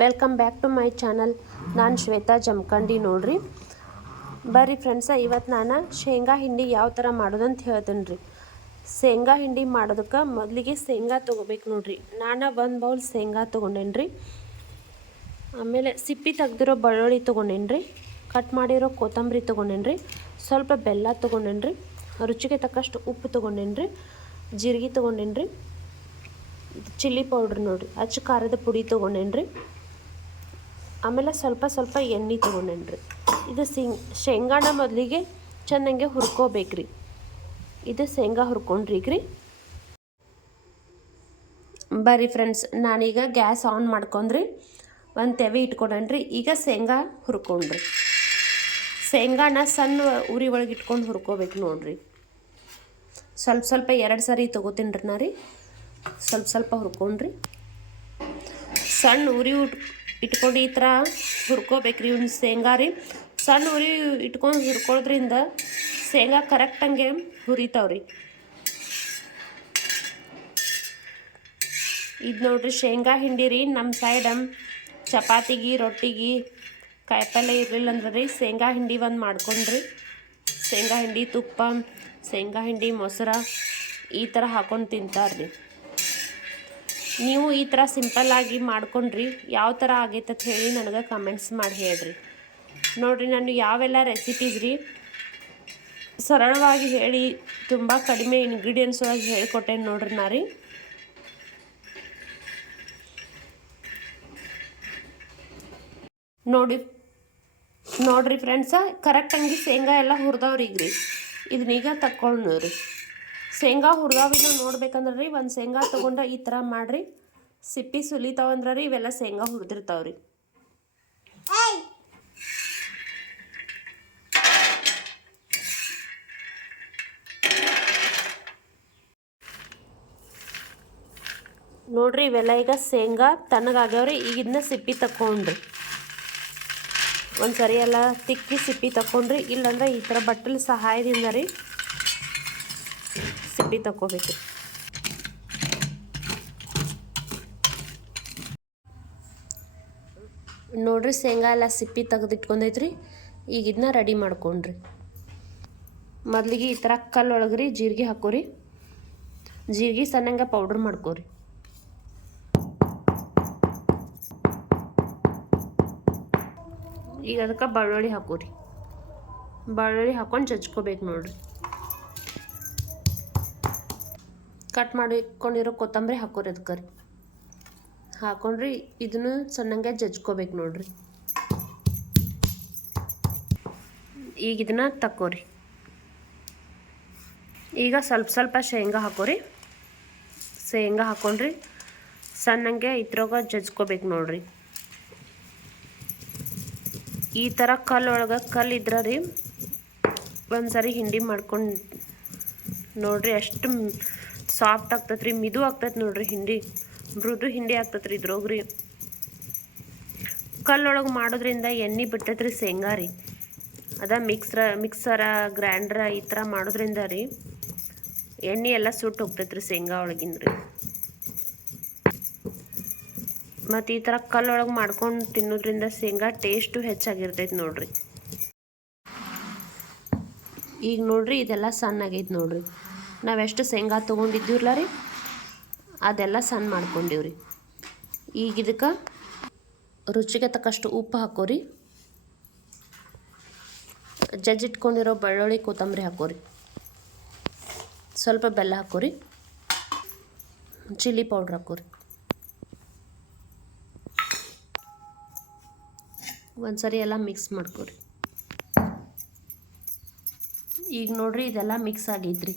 Welcome back to my channel ನಾನು ಶ್ವೇತಾ ಜಮಖಂಡಿ ನೋಡ್ರಿ. ಬರ್ರಿ ಫ್ರೆಂಡ್ಸ ಇವತ್ತು ನಾನು ಶೇಂಗಾ ಹಿಂಡಿ ಯಾವ ಥರ ಮಾಡೋದಂತ ಹೇಳ್ತೀನಿ ರೀ ಶೇಂಗಾ ಹಿಂಡಿ ಮಾಡೋದಕ್ಕೆ ಮೊದಲಿಗೆ ಶೇಂಗಾ ತೊಗೋಬೇಕು ನೋಡ್ರಿ. ನಾನು ಒಂದು ಬೌಲ್ ಶೇಂಗಾ ತೊಗೊಂಡೇನಿ ರೀ ಆಮೇಲೆ ಸಿಪ್ಪಿ ತೆಗ್ದಿರೋ ಬೆಳ್ಳುಳ್ಳಿ ತೊಗೊಂಡೇನಿ ರೀ ಕಟ್ ಮಾಡಿರೋ ಕೊತ್ತಂಬರಿ ತೊಗೊಂಡೇನಿ ರೀ ಸ್ವಲ್ಪ ಬೆಲ್ಲ ತೊಗೊಂಡೇನಿ ರೀ ರುಚಿಗೆ ತಕ್ಕಷ್ಟು ಉಪ್ಪು ತೊಗೊಂಡೇನಿ ರೀ ಜೀರಿಗೆ ತೊಗೊಂಡೇನಿ ರೀ ಚಿಲ್ಲಿ ಪೌಡ್ರ್ ನೋಡಿರಿ. ಅಚ್ಚ ಖಾರದ ಪುಡಿ ತೊಗೊಂಡೇನಿ ರೀ ಆಮೇಲೆ ಸ್ವಲ್ಪ ಸ್ವಲ್ಪ ಎಣ್ಣೆ ತೊಗೊಂಡೇನಿ ರೀ ಇದು ಸಿಂಗ್ ಶೇಂಗಾನ ಮೊದಲಿಗೆ ಚೆನ್ನಾಗೆ ಹುರ್ಕೋಬೇಕ್ರಿ. ಇದು ಶೇಂಗಾ ಹುರ್ಕೊಂಡ್ರಿ ಈಗ ರೀ ಬರ್ರಿ ಫ್ರೆಂಡ್ಸ್ ನಾನೀಗ ಗ್ಯಾಸ್ ಆನ್ ಮಾಡ್ಕೊಂಡ್ರಿ. ಒಂದು ತೆವೆ ಇಟ್ಕೊಂಡೇನ್ರಿ, ಈಗ ಶೇಂಗಾ ಹುರ್ಕೊಂಡ್ರಿ. ಶೇಂಗಾನ ಸಣ್ಣ ಉರಿ ಒಳಗೆ ಇಟ್ಕೊಂಡು ಹುರ್ಕೋಬೇಕು ನೋಡ್ರಿ. ಸ್ವಲ್ಪ ಸ್ವಲ್ಪ ಎರಡು ಸರಿ ತೊಗೋತೀನಿ ರೀ ನಾ ರೀ ಸ್ವಲ್ಪ ಸ್ವಲ್ಪ ಹುರ್ಕೊಂಡ್ರಿ. ಸಣ್ಣ ಉರಿ ಉಟ್ ಇಟ್ಕೊಂಡು ಈ ಥರ ಹುರ್ಕೋಬೇಕ್ರಿ ಇವ್ನ ಶೇಂಗಾ ರೀ. ಸಣ್ಣ ಉರಿ ಇಟ್ಕೊಂಡು ಹುರ್ಕೊಳ್ಳೋದ್ರಿಂದ ಶೇಂಗಾ ಕರೆಕ್ಟ್ ಕರೆಕ್ಟಂಗೆ ಹುರಿತಾವ್ರಿ ಇದು ನೋಡ್ರಿ ಶೇಂಗಾ ಹಿಂಡಿ ರೀ ನಮ್ಮ ಸೈಡ್ ಚಪಾತಿಗೆ ರೊಟ್ಟಿಗೆ ಕಾಯಿಪಲ್ಲೆ ಇರಲಿಲ್ಲ ಅಂದ್ರೆ ರೀ ಶೇಂಗಾ ಹಿಂಡಿ ಒಂದು ಮಾಡ್ಕೊಂಡ್ರಿ. ಶೇಂಗಾ ಹಿಂಡಿ ತುಪ್ಪ, ಶೇಂಗಾ ಹಿಂಡಿ ಮೊಸರ ಈ ಥರ ಹಾಕೊಂಡು ತಿಂತಾರ್ರಿ ನೀವು ಈ ಥರ ಸಿಂಪಲ್ಲಾಗಿ ಮಾಡ್ಕೊಂಡ್ರಿ, ಯಾವ ಥರ ಆಗೈತೆ ಅಂತ ಹೇಳಿ ನನಗೆ ಕಮೆಂಟ್ಸ್ ಮಾಡಿ ಹೇಳ್ರಿ. ನೋಡಿರಿ, ನಾನು ಯಾವೆಲ್ಲ ರೆಸಿಪೀಸ್ ರೀ ಸರಳವಾಗಿ ಹೇಳಿ, ತುಂಬ ಕಡಿಮೆ ಇಂಗ್ರೀಡಿಯೆಂಟ್ಸ್ ಒಳಗೆ ಹೇಳ್ಕೊಟ್ಟೇನೆ ನೋಡ್ರಿ ನಾ ರೀ. ನೋಡಿ, ನೋಡ್ರಿ ಫ್ರೆಂಡ್ಸ ಕರೆಕ್ಟಂಗೆ ಶೇಂಗಾ ಎಲ್ಲ ಹುರಿದವ್ರಿ ಈಗ ರೀ ಇದನ್ನೀಗ ತಕ್ಕೊಳ್ಳೋರಿ ರೀ. ಶೇಂಗಾ ಹುರಿದವಿನ ನೋಡ್ಬೇಕಂದ್ರೆ ರೀ ಒಂದು ಶೇಂಗಾ ತೊಗೊಂಡ್ರೆ ಈ ಥರ ಮಾಡಿರಿ. ಸಿಪ್ಪಿ ಸುಲಿತಾವಂದ್ರೆ ರೀ ಇವೆಲ್ಲ ಶೇಂಗಾ ಹುರಿದಿರ್ತಾವ್ರಿ. ನೋಡ್ರಿ, ಇವೆಲ್ಲ ಈಗ ಶೇಂಗಾ ತಣ್ಣಗಾಗ್ಯಾವ್ರಿ, ಈಗ ಇದನ್ನ ಸಿಪ್ಪಿ ತಕೊಂಡ್ರಿ ಒಂದು ಸರಿ ಎಲ್ಲ ತಿಕ್ಕಿ ಸಿಪ್ಪಿ ತಕೊಂಡ್ರಿ ಇಲ್ಲಾಂದ್ರೆ ಈ ಥರ ಬಟ್ಟಲ ಸಹಾಯದಿಂದ ರೀ ಸಿಪ್ಪಿ ತಗೋಬೇಕು ನೋಡ್ರಿ ಶೇಂಗಾ ಎಲ್ಲ ಸಿಪ್ಪಿ ತೆಗೆದಿಟ್ಕೊಂಡೈತ್ರಿ. ಈಗ ಇದನ್ನ ರೆಡಿ ಮಾಡ್ಕೊಂಡ್ರಿ. ಮೊದಲಿಗೆ ಈ ಥರ ಕಲ್ಲೊಳಗೆ ರೀ ಜೀರಿಗೆ ಹಾಕೋರಿ. ಜೀರಿಗೆ ಸಣ್ಣಂಗೆ ಪೌಡ್ರ್ ಮಾಡ್ಕೋರಿ. ಈಗ ಅದಕ್ಕೆ ಬೆಳ್ಳುಳ್ಳಿ ಹಾಕೋರಿ. ಬೆಳ್ಳುಳ್ಳಿ ಹಾಕೊಂಡು ಜಜ್ಕೋಬೇಕು ನೋಡ್ರಿ. ಕಟ್ ಮಾಡಿಕೊಂಡಿರೋ ಕೊತ್ತಂಬರಿ ಹಾಕೋರಿ ಅದಕ್ಕೆ ಹಾಕೊಂಡ್ರಿ ಇದನ್ನು ಸಣ್ಣಂಗೆ ಜಜ್ಕೋಬೇಕು ನೋಡ್ರಿ. ಈಗ ಇದನ್ನ ತಕ್ಕೋರಿ. ಈಗ ಸ್ವಲ್ಪ ಸ್ವಲ್ಪ ಶೇಂಗಾ ಹಾಕೋರಿ. ಶೇಂಗಾ ಹಾಕೊಂಡ್ರಿ ಸಣ್ಣಂಗೆ ಇದ್ರಾಗ ಜಜ್ಕೋಬೇಕು ನೋಡ್ರಿ. ಈ ಥರ ಕಲ್ಲೊಳಗೆ ಕಲ್ಲು ಇದ್ರ ರೀ ಒಂದು ಹಿಂಡಿ ಮಾಡ್ಕೊಂಡು ನೋಡ್ರಿ ಅಷ್ಟು ಸಾಫ್ಟ್ ಆಗ್ತೈತೆ ರೀ ಮಿದು ಆಗ್ತೈತೆ ನೋಡ್ರಿ ಹಿಂಡಿ. ಮೃದು ಹಿಂಡಿ ಆಗ್ತೈತೆ ರೀ ಇದ್ರೋಗ್ರಿ. ಕಲ್ಲೊಳಗೆ ಮಾಡೋದ್ರಿಂದ ಎಣ್ಣೆ ಬಿಡ್ತೈತೆ ರೀ ಶೇಂಗಾ ರೀ. ಅದ ಮಿಕ್ಸ್ರ ಮಿಕ್ಸರ ಗ್ರ್ಯಾಂಡ್ರ ಈ ಥರ ಮಾಡೋದ್ರಿಂದ ರೀ ಎಣ್ಣೆ ಎಲ್ಲ ಸುಟ್ಟು ಹೋಗ್ತೈತೆ ರೀ ಶೇಂಗಾ ಒಳಗಿಂದ ರೀ. ಮತ್ತು ಈ ಥರ ಕಲ್ಲೊಳಗೆ ಮಾಡ್ಕೊಂಡು ತಿನ್ನೋದ್ರಿಂದ ಶೇಂಗಾ ಟೇಸ್ಟು ಹೆಚ್ಚಾಗಿರ್ತೈತೆ ನೋಡ್ರಿ. ಈಗ ನೋಡ್ರಿ ಇದೆಲ್ಲ ಸಣ್ಣಾಗೈತೆ ನೋಡ್ರಿ. ನಾವೆಷ್ಟು ಶೇಂಗಾ ತೊಗೊಂಡಿದ್ದೀವಲ್ಲ ರೀ? ಅದೆಲ್ಲ ಸಣ್ಣ ಮಾಡ್ಕೊಂಡಿವ್ರಿ. ಈಗ ಇದಕ್ಕೆ ರುಚಿಗೆ ತಕ್ಕಷ್ಟು ಉಪ್ಪು ಹಾಕೋರಿ. ಜಜ್ಜಿಟ್ಕೊಂಡಿರೋ ಬೆಳ್ಳುಳ್ಳಿ ಕೊತ್ತಂಬರಿ ಹಾಕೋರಿ. ಸ್ವಲ್ಪ ಬೆಲ್ಲ ಹಾಕೋರಿ. Chilli powder ಹಾಕೋರಿ. ಒಂದು ಸರಿ ಎಲ್ಲ ಮಿಕ್ಸ್ ಮಾಡ್ಕೊರಿ. ಈಗ ನೋಡ್ರಿ ಇದೆಲ್ಲ ಮಿಕ್ಸ್ ಆಗೈತ್ರಿ.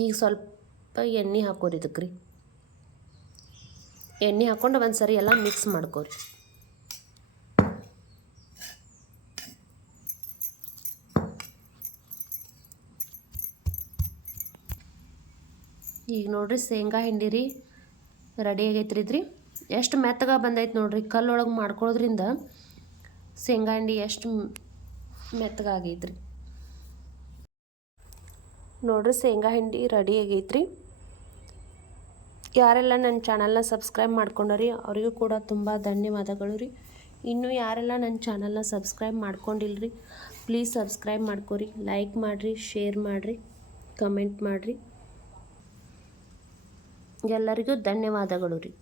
ಈಗ ಸ್ವಲ್ಪ ಎಣ್ಣೆ ಹಾಕೋರಿ ಇದಕ್ಕೆ ರೀ ಎಣ್ಣೆ ಹಾಕ್ಕೊಂಡು ಒಂದು ಸರಿ ಎಲ್ಲ ಮಿಕ್ಸ್ ಮಾಡ್ಕೋರಿ. ಈಗ ನೋಡ್ರಿ ಶೇಂಗಾ ಹಿಂಡಿ ರೀ ರೆಡಿ ಆಗೈತ್ರಿ ಇದ್ರಿ. ಎಷ್ಟು ಮೆತ್ತಗ ಬಂದೈತೆ ನೋಡ್ರಿ. ಕಲ್ಲೊಳಗೆ ಮಾಡ್ಕೊಳ್ಳೋದ್ರಿಂದ ಶೇಂಗಾ ಹಿಂಡಿ ಎಷ್ಟು ಮೆತ್ತಗಾಗೈತ್ರಿ ನೋಡ್ರಿ ಶೇಂಗಾ ಹಿಂಡಿ ರೆಡಿ ಆಗೈತ್ರಿ. ಯಾರೆಲ್ಲ ನನ್ನ ಚಾನಲ್ನ ಸಬ್ಸ್ಕ್ರೈಬ್ ಮಾಡ್ಕೊಂಡರಿ, ಅವರಿಗೂ ಕೂಡ ತುಂಬ ಧನ್ಯವಾದಗಳು ರೀ. ಇನ್ನೂ ಯಾರೆಲ್ಲ ನನ್ನ ಚಾನಲ್ನ ಸಬ್ಸ್ಕ್ರೈಬ್ ಮಾಡ್ಕೊಂಡಿಲ್ರಿ ಪ್ಲೀಸ್ ಸಬ್ಸ್ಕ್ರೈಬ್ ಮಾಡ್ಕೊರಿ ಲೈಕ್ ಮಾಡಿರಿ ಶೇರ್ ಮಾಡಿರಿ ಕಮೆಂಟ್ ಮಾಡಿರಿ. ಎಲ್ಲರಿಗೂ ಧನ್ಯವಾದಗಳು ರೀ.